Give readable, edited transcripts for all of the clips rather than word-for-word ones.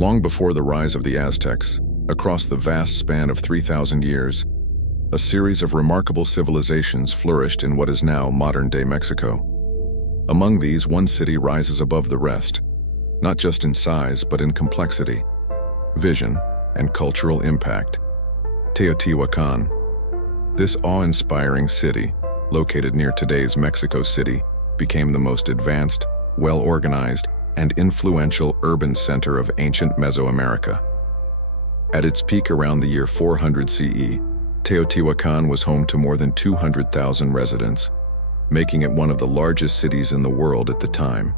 Long before the rise of the Aztecs, across the vast span of 3,000 years, a series of remarkable civilizations flourished in what is now modern-day Mexico. Among these, one city rises above the rest, not just in size but in complexity, vision, and cultural impact. Teotihuacan. This awe-inspiring city, located near today's Mexico City, became the most advanced, well-organized, and influential urban center of ancient Mesoamerica. At its peak around the year 400 CE, Teotihuacan was home to more than 200,000 residents, making it one of the largest cities in the world at the time.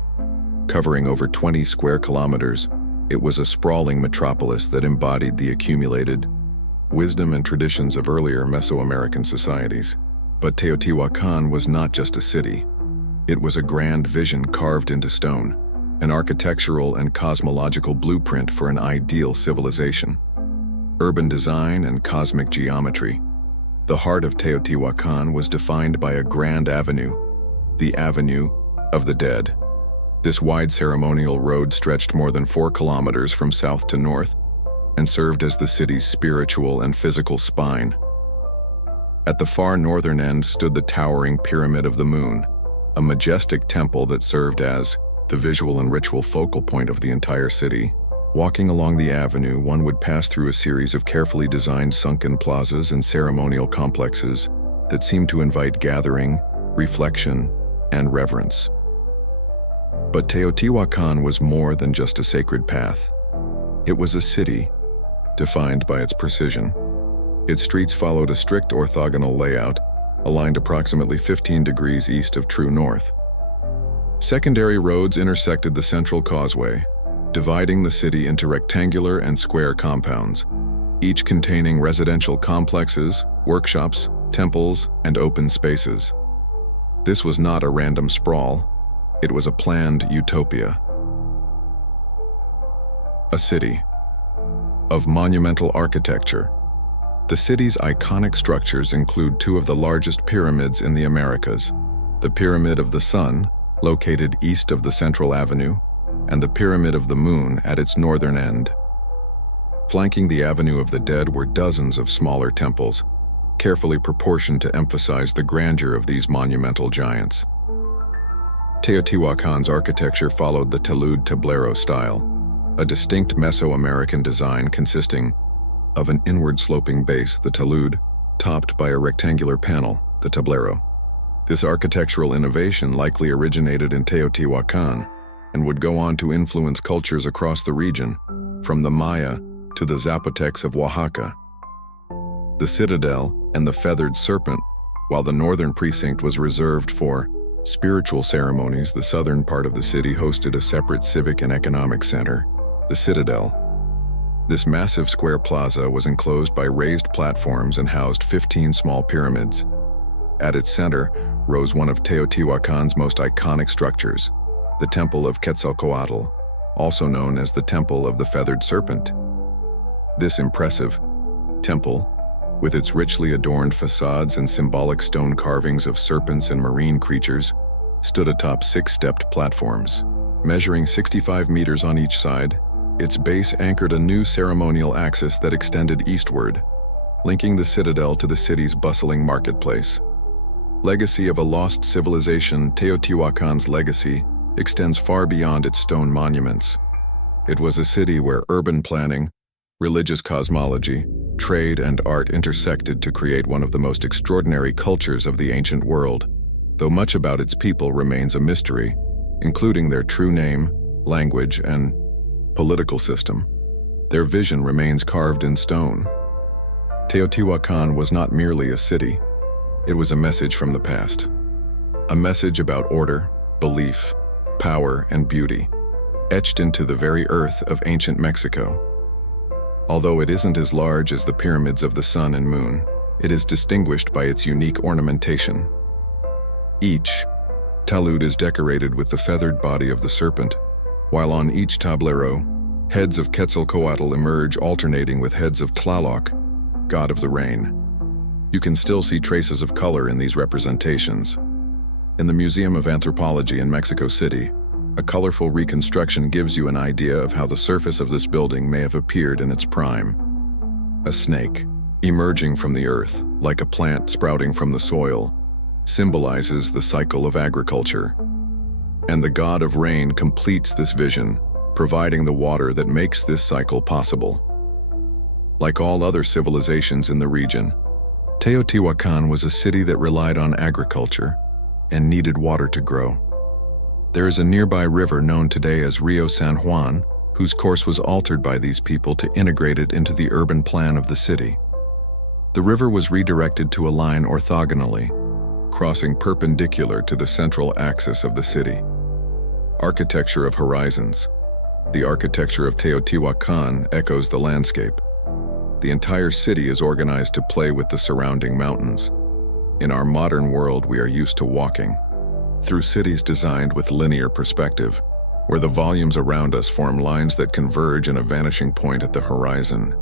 Covering over 20 square kilometers, it was a sprawling metropolis that embodied the accumulated wisdom and traditions of earlier Mesoamerican societies. But Teotihuacan was not just a city. It was a grand vision carved into stone, an architectural and cosmological blueprint for an ideal civilization. Urban design and cosmic geometry. The heart of Teotihuacan was defined by a grand avenue, the Avenue of the Dead. This wide ceremonial road stretched more than 4 kilometers from south to north and served as the city's spiritual and physical spine. At the far northern end stood the towering Pyramid of the Moon, a majestic temple that served as the visual and ritual focal point of the entire city. Walking along the avenue, one would pass through a series of carefully designed sunken plazas and ceremonial complexes that seemed to invite gathering, reflection, and reverence. But Teotihuacan was more than just a sacred path. It was a city, defined by its precision. Its streets followed a strict orthogonal layout, aligned approximately 15 degrees east of true north. Secondary roads intersected the central causeway, dividing the city into rectangular and square compounds, each containing residential complexes, workshops, temples, and open spaces. This was not a random sprawl. It was a planned utopia. A city of monumental architecture. The city's iconic structures include 2 of the largest pyramids in the Americas, the Pyramid of the Sun, located east of the Central Avenue, and the Pyramid of the Moon at its northern end. Flanking the Avenue of the Dead were dozens of smaller temples, carefully proportioned to emphasize the grandeur of these monumental giants. Teotihuacan's architecture followed the talud tablero style, a distinct Mesoamerican design consisting of an inward-sloping base, the talud, topped by a rectangular panel, the tablero. This architectural innovation likely originated in Teotihuacan and would go on to influence cultures across the region, from the Maya to the Zapotecs of Oaxaca. The citadel and the feathered serpent, while the northern precinct was reserved for spiritual ceremonies, the southern part of the city hosted a separate civic and economic center, the citadel. This massive square plaza was enclosed by raised platforms and housed 15 small pyramids. At its center rose one of Teotihuacan's most iconic structures, the Temple of Quetzalcoatl, also known as the Temple of the Feathered Serpent. This impressive temple, with its richly adorned facades and symbolic stone carvings of serpents and marine creatures, stood atop 6-stepped platforms. Measuring 65 meters on each side, its base anchored a new ceremonial axis that extended eastward, linking the citadel to the city's bustling marketplace. Legacy of a lost civilization, Teotihuacan's legacy extends far beyond its stone monuments. It was a city where urban planning, religious cosmology, trade, and art intersected to create one of the most extraordinary cultures of the ancient world, though much about its people remains a mystery, including their true name, language, and political system. Their vision remains carved in stone. Teotihuacan was not merely a city. It was a message from the past. A message about order, belief, power, and beauty, etched into the very earth of ancient Mexico. Although it isn't as large as the pyramids of the Sun and Moon, it is distinguished by its unique ornamentation. Each talud is decorated with the feathered body of the serpent, while on each tablero, heads of Quetzalcoatl emerge alternating with heads of Tlaloc, god of the rain. You can still see traces of color in these representations. In the Museum of Anthropology in Mexico City, A colorful reconstruction gives you an idea of how the surface of this building may have appeared in its prime. A snake, emerging from the earth, like a plant sprouting from the soil, symbolizes the cycle of agriculture. And the god of rain completes this vision, providing the water that makes this cycle possible. Like all other civilizations in the region, Teotihuacan was a city that relied on agriculture and needed water to grow. There is a nearby river known today as Rio San Juan, whose course was altered by these people to integrate it into the urban plan of the city. The river was redirected to align orthogonally, crossing perpendicular to the central axis of the city. Architecture of horizons. The architecture of Teotihuacan echoes the landscape. The entire city is organized to play with the surrounding mountains. In our modern world, we are used to walking through cities designed with linear perspective, where the volumes around us form lines that converge in a vanishing point at the horizon.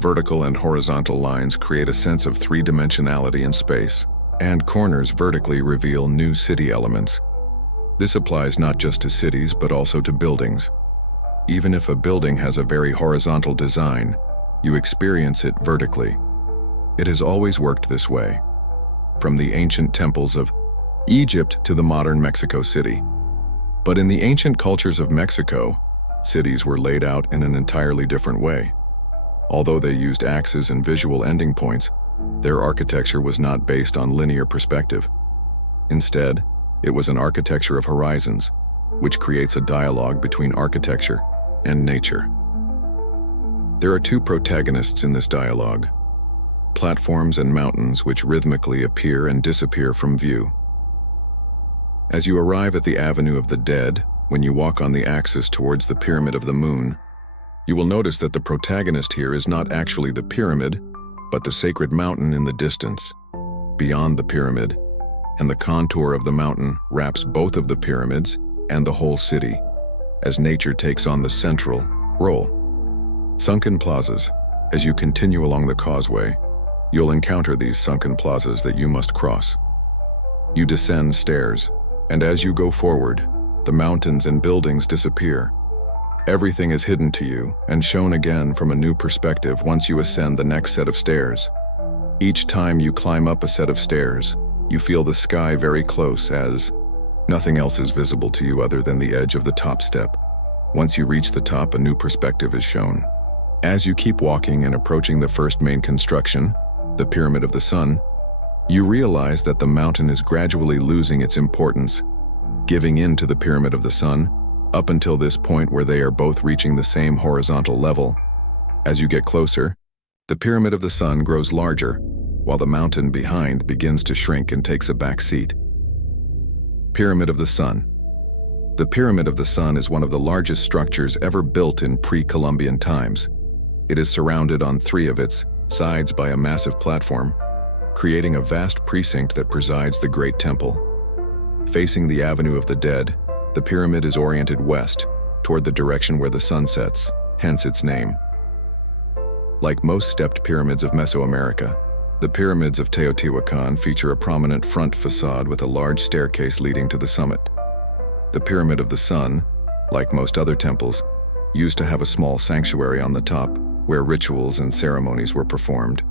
Vertical and horizontal lines create a sense of three-dimensionality in space, and corners vertically reveal new city elements. This applies not just to cities, but also to buildings. Even if a building has a very horizontal design, you experience it vertically. It has always worked this way, from the ancient temples of Egypt to the modern Mexico City. But in the ancient cultures of Mexico, cities were laid out in an entirely different way. Although they used axes and visual ending points, their architecture was not based on linear perspective. Instead, it was an architecture of horizons, which creates a dialogue between architecture and nature. There are two protagonists in this dialogue: platforms and mountains which rhythmically appear and disappear from view. As you arrive at the Avenue of the Dead, when you walk on the axis towards the Pyramid of the Moon, you will notice that the protagonist here is not actually the pyramid, but the sacred mountain in the distance, beyond the pyramid, and the contour of the mountain wraps both of the pyramids and the whole city, as nature takes on the central role. Sunken plazas. As you continue along the causeway, you'll encounter these sunken plazas that you must cross. You descend stairs, and as you go forward, the mountains and buildings disappear. Everything is hidden to you and shown again from a new perspective once you ascend the next set of stairs. Each time you climb up a set of stairs, you feel the sky very close, as nothing else is visible to you other than the edge of the top step. Once you reach the top, a new perspective is shown. As you keep walking and approaching the first main construction, the Pyramid of the Sun, you realize that the mountain is gradually losing its importance, giving in to the Pyramid of the Sun, up until this point where they are both reaching the same horizontal level. As you get closer, the Pyramid of the Sun grows larger, while the mountain behind begins to shrink and takes a back seat. Pyramid of the Sun. The Pyramid of the Sun is one of the largest structures ever built in pre-Columbian times. It is surrounded on three of its sides by a massive platform, creating a vast precinct that presides the Great Temple. Facing the Avenue of the Dead, the pyramid is oriented west, toward the direction where the sun sets, hence its name. Like most stepped pyramids of Mesoamerica, the pyramids of Teotihuacan feature a prominent front facade with a large staircase leading to the summit. The Pyramid of the Sun, like most other temples, used to have a small sanctuary on the top, where rituals and ceremonies were performed.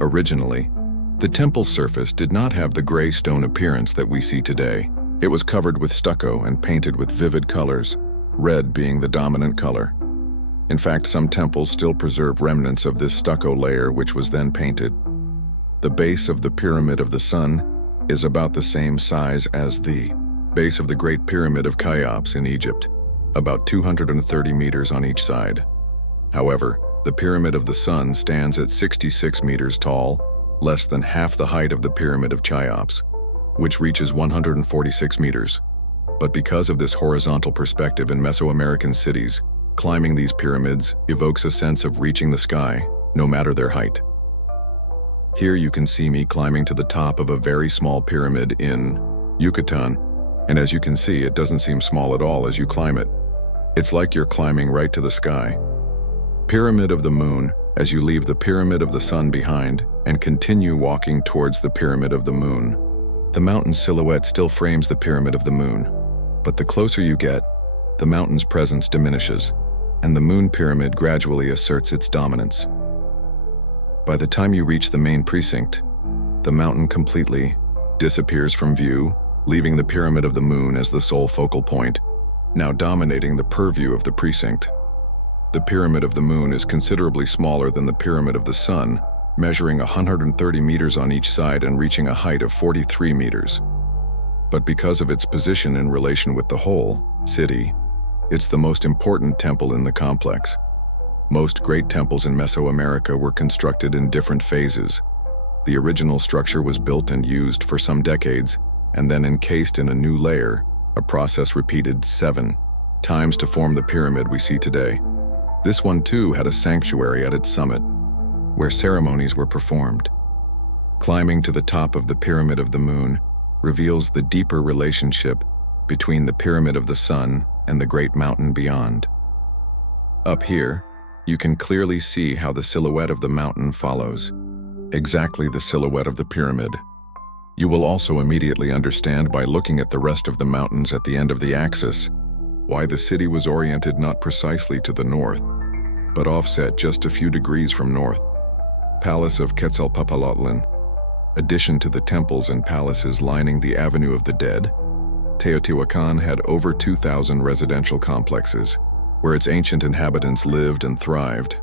Originally, the temple's surface did not have the gray stone appearance that we see today. It was covered with stucco and painted with vivid colors, red being the dominant color. In fact, some temples still preserve remnants of this stucco layer, which was then painted. The base of the Pyramid of the Sun is about the same size as the base of the Great Pyramid of Cheops in Egypt, about 230 meters on each side. However, the Pyramid of the Sun stands at 66 meters tall, less than half the height of the Pyramid of Cheops, which reaches 146 meters. But because of this horizontal perspective in Mesoamerican cities, climbing these pyramids evokes a sense of reaching the sky, no matter their height. Here you can see me climbing to the top of a very small pyramid in Yucatan, and as you can see, it doesn't seem small at all as you climb it. It's like you're climbing right to the sky. Pyramid of the Moon, as you leave the Pyramid of the Sun behind and continue walking towards the Pyramid of the Moon. The mountain silhouette still frames the Pyramid of the Moon. But the closer you get, the mountain's presence diminishes, and the moon pyramid gradually asserts its dominance. By the time you reach the main precinct, the mountain completely disappears from view, leaving the pyramid of the moon as the sole focal point, now dominating the purview of the precinct. The pyramid of the moon is considerably smaller than the pyramid of the sun, measuring 130 meters on each side and reaching a height of 43 meters. But because of its position in relation with the whole city, it's the most important temple in the complex. Most great temples in Mesoamerica were constructed in different phases. The original structure was built and used for some decades, and then encased in a new layer, a process repeated 7 times to form the pyramid we see today. This one too had a sanctuary at its summit, where ceremonies were performed. Climbing to the top of the pyramid of the moon reveals the deeper relationship between the pyramid of the sun and the great mountain beyond. Up here, you can clearly see how the silhouette of the mountain follows exactly the silhouette of the pyramid. You will also immediately understand by looking at the rest of the mountains at the end of the axis why the city was oriented not precisely to the north, but offset just a few degrees from north. Palace of Quetzalcoatl. Addition to the temples and palaces lining the Avenue of the Dead, Teotihuacan had over 2,000 residential complexes, where its ancient inhabitants lived and thrived.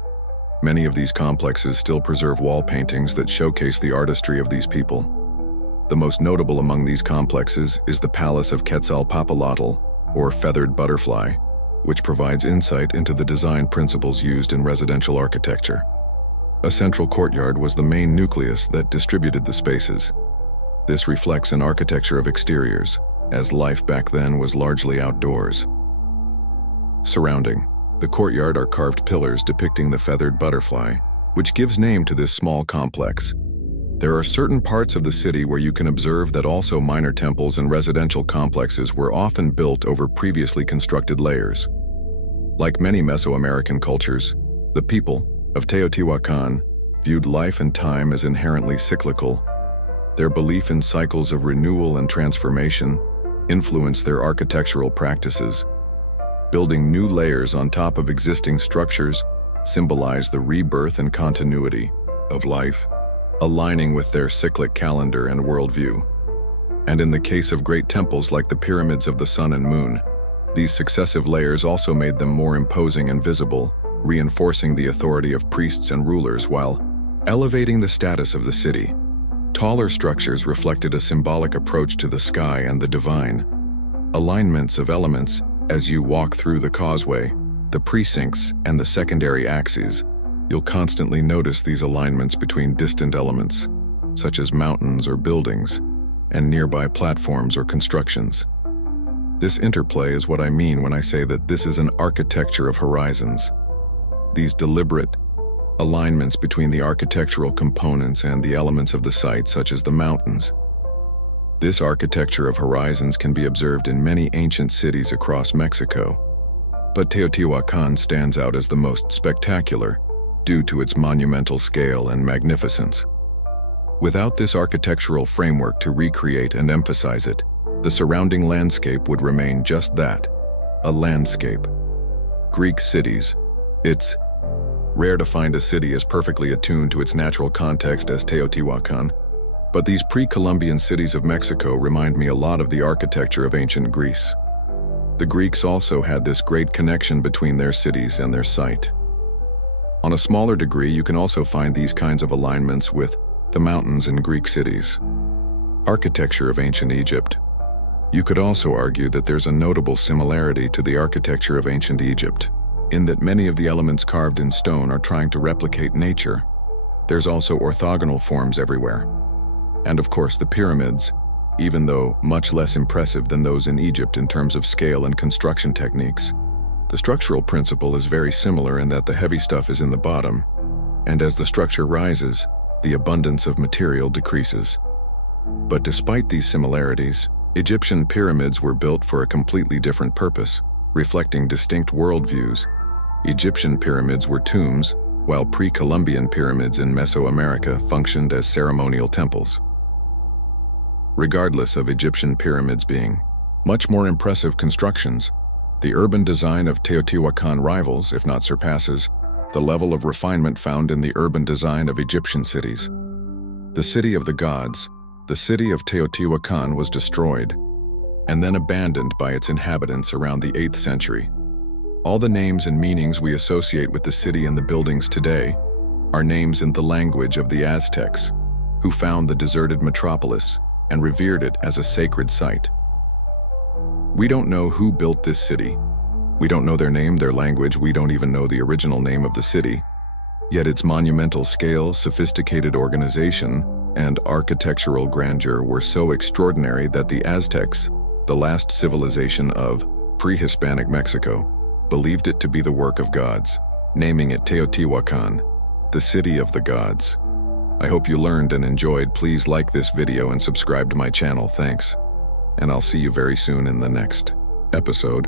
Many of these complexes still preserve wall paintings that showcase the artistry of these people. The most notable among these complexes is the Palace of Quetzalcoatl, or Feathered Butterfly, which provides insight into the design principles used in residential architecture. A central courtyard was the main nucleus that distributed the spaces. This reflects an architecture of exteriors, as life back then was largely outdoors. Surrounding the courtyard are carved pillars depicting the feathered butterfly, which gives name to this small complex. There are certain parts of the city where you can observe that also minor temples and residential complexes were often built over previously constructed layers. Like many Mesoamerican cultures, the people of Teotihuacan viewed life and time as inherently cyclical. Their belief in cycles of renewal and transformation influenced their architectural practices. Building new layers on top of existing structures symbolized the rebirth and continuity of life, aligning with their cyclic calendar and worldview. And in the case of great temples like the pyramids of the sun and moon, these successive layers also made them more imposing and visible, reinforcing the authority of priests and rulers while elevating the status of the city. Taller structures reflected a symbolic approach to the sky and the divine. Alignments of elements as you walk through the causeway, the precincts, and the secondary axes, you'll constantly notice these alignments between distant elements, such as mountains or buildings, and nearby platforms or constructions. This interplay is what I mean when I say that this is an architecture of horizons. These deliberate alignments between the architectural components and the elements of the site, such as the mountains. This architecture of horizons can be observed in many ancient cities across Mexico, but Teotihuacan stands out as the most spectacular due to its monumental scale and magnificence. Without this architectural framework to recreate and emphasize it, the surrounding landscape would remain just that, a landscape. Greek cities. It's rare to find a city as perfectly attuned to its natural context as Teotihuacan, but these pre-Columbian cities of Mexico remind me a lot of the architecture of ancient Greece. The Greeks also had this great connection between their cities and their site. On a smaller degree, you can also find these kinds of alignments with the mountains in Greek cities. Architecture of ancient Egypt. You could also argue that there's a notable similarity to the architecture of ancient Egypt, in that many of the elements carved in stone are trying to replicate nature. There's also orthogonal forms everywhere. And of course the pyramids, even though much less impressive than those in Egypt in terms of scale and construction techniques. The structural principle is very similar in that the heavy stuff is in the bottom, and as the structure rises, the abundance of material decreases. But despite these similarities, Egyptian pyramids were built for a completely different purpose, reflecting distinct worldviews. Egyptian pyramids were tombs, while pre-Columbian pyramids in Mesoamerica functioned as ceremonial temples. Regardless of Egyptian pyramids being Much more impressive constructions, the urban design of Teotihuacan rivals, if not surpasses, the level of refinement found in the urban design of Egyptian cities. The city of the gods, the city of Teotihuacan, was destroyed and then abandoned by its inhabitants around the 8th century. All the names and meanings we associate with the city and the buildings today are names in the language of the Aztecs, who found the deserted metropolis and revered it as a sacred site. We don't know who built this city. We don't know their name, their language, we don't even know the original name of the city. Yet its monumental scale, sophisticated organization, and architectural grandeur were so extraordinary that the Aztecs, the last civilization of pre-Hispanic Mexico, believed it to be the work of gods, naming it Teotihuacan, the city of the gods. I hope you learned and enjoyed. Please like this video and subscribe to my channel. Thanks. And I'll see you very soon in the next episode.